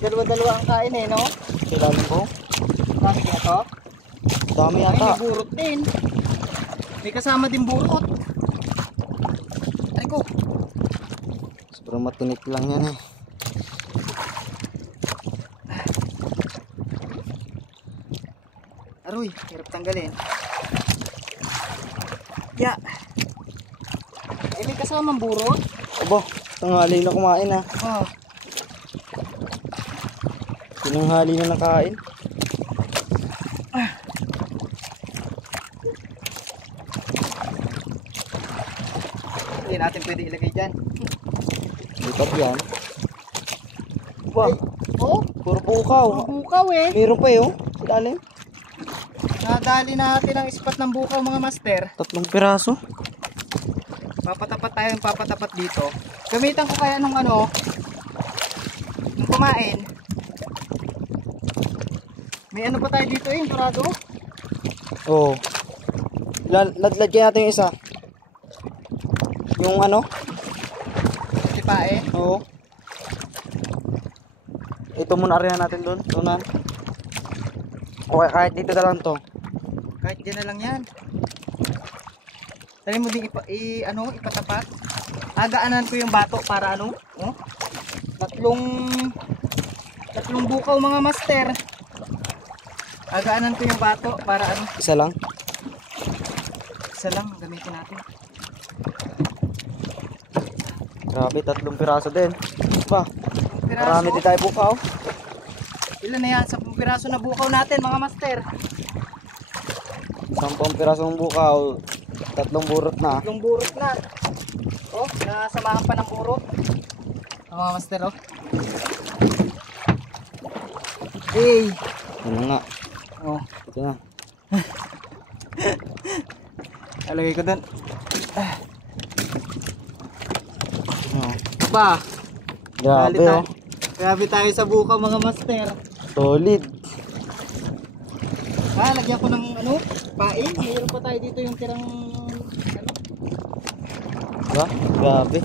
Dalawa-dalawa ang kain eh, no? Kailangan ko. Dami kaya to? Dami Ay, yata. may burot din. May kasama din burot. Ay ko. Sobrang matinik lang yan eh. Aroy, hirap tanggalin. Ya. Ay, may kasamang burot. Aba, tanghali na kumain ha. Oh. Tinanghali na nakain. Hindi natin pwede ilagay dyan. Lipat yan. Aba, Ay, oh, puro bukaw. bukaw eh. Meron pa yun. Ilalim. Nadali natin ang ispat ng bukaw mga master. 3 piraso. Papatapat tayo yung papatapat dito. Gamitan ko kaya nung ano, nung kumain. May ano pa tayo dito eh, dorado. Oo. Ladlagyan natin yung isa. Yung ano? Tipae. Oo. Ito muna arihan natin doon. Tunan. Okay, kahit dito na lang to. Kahit dyan na lang yan. Dali mo din ipatapat. Agaanan ko yung bato para ano? Oh? Tatlong bukaw mga master. Agaanan ko yung bato para ano? Isa lang. Isa lang gamitin natin. Grabe, 3 piraso din. Ba, Piraso. marami din tayo bukaw. Ilan na yan? 10 piraso na bukaw natin mga master. 10 pirasong bukaw. 3 burot na. Tatlong burot na. Oh, nasamahan pa ng burot. Ang mga master oh. Hey. Ano nga. Oh, Ito na. alagay ko doon. Oh. Pa. Grabe oh. Grabe tayo sa bukaw mga master. Solid. Lagyan ko ng ano, pain. Mayroon pa tayo dito yung tirang ano. Diba? Grabe.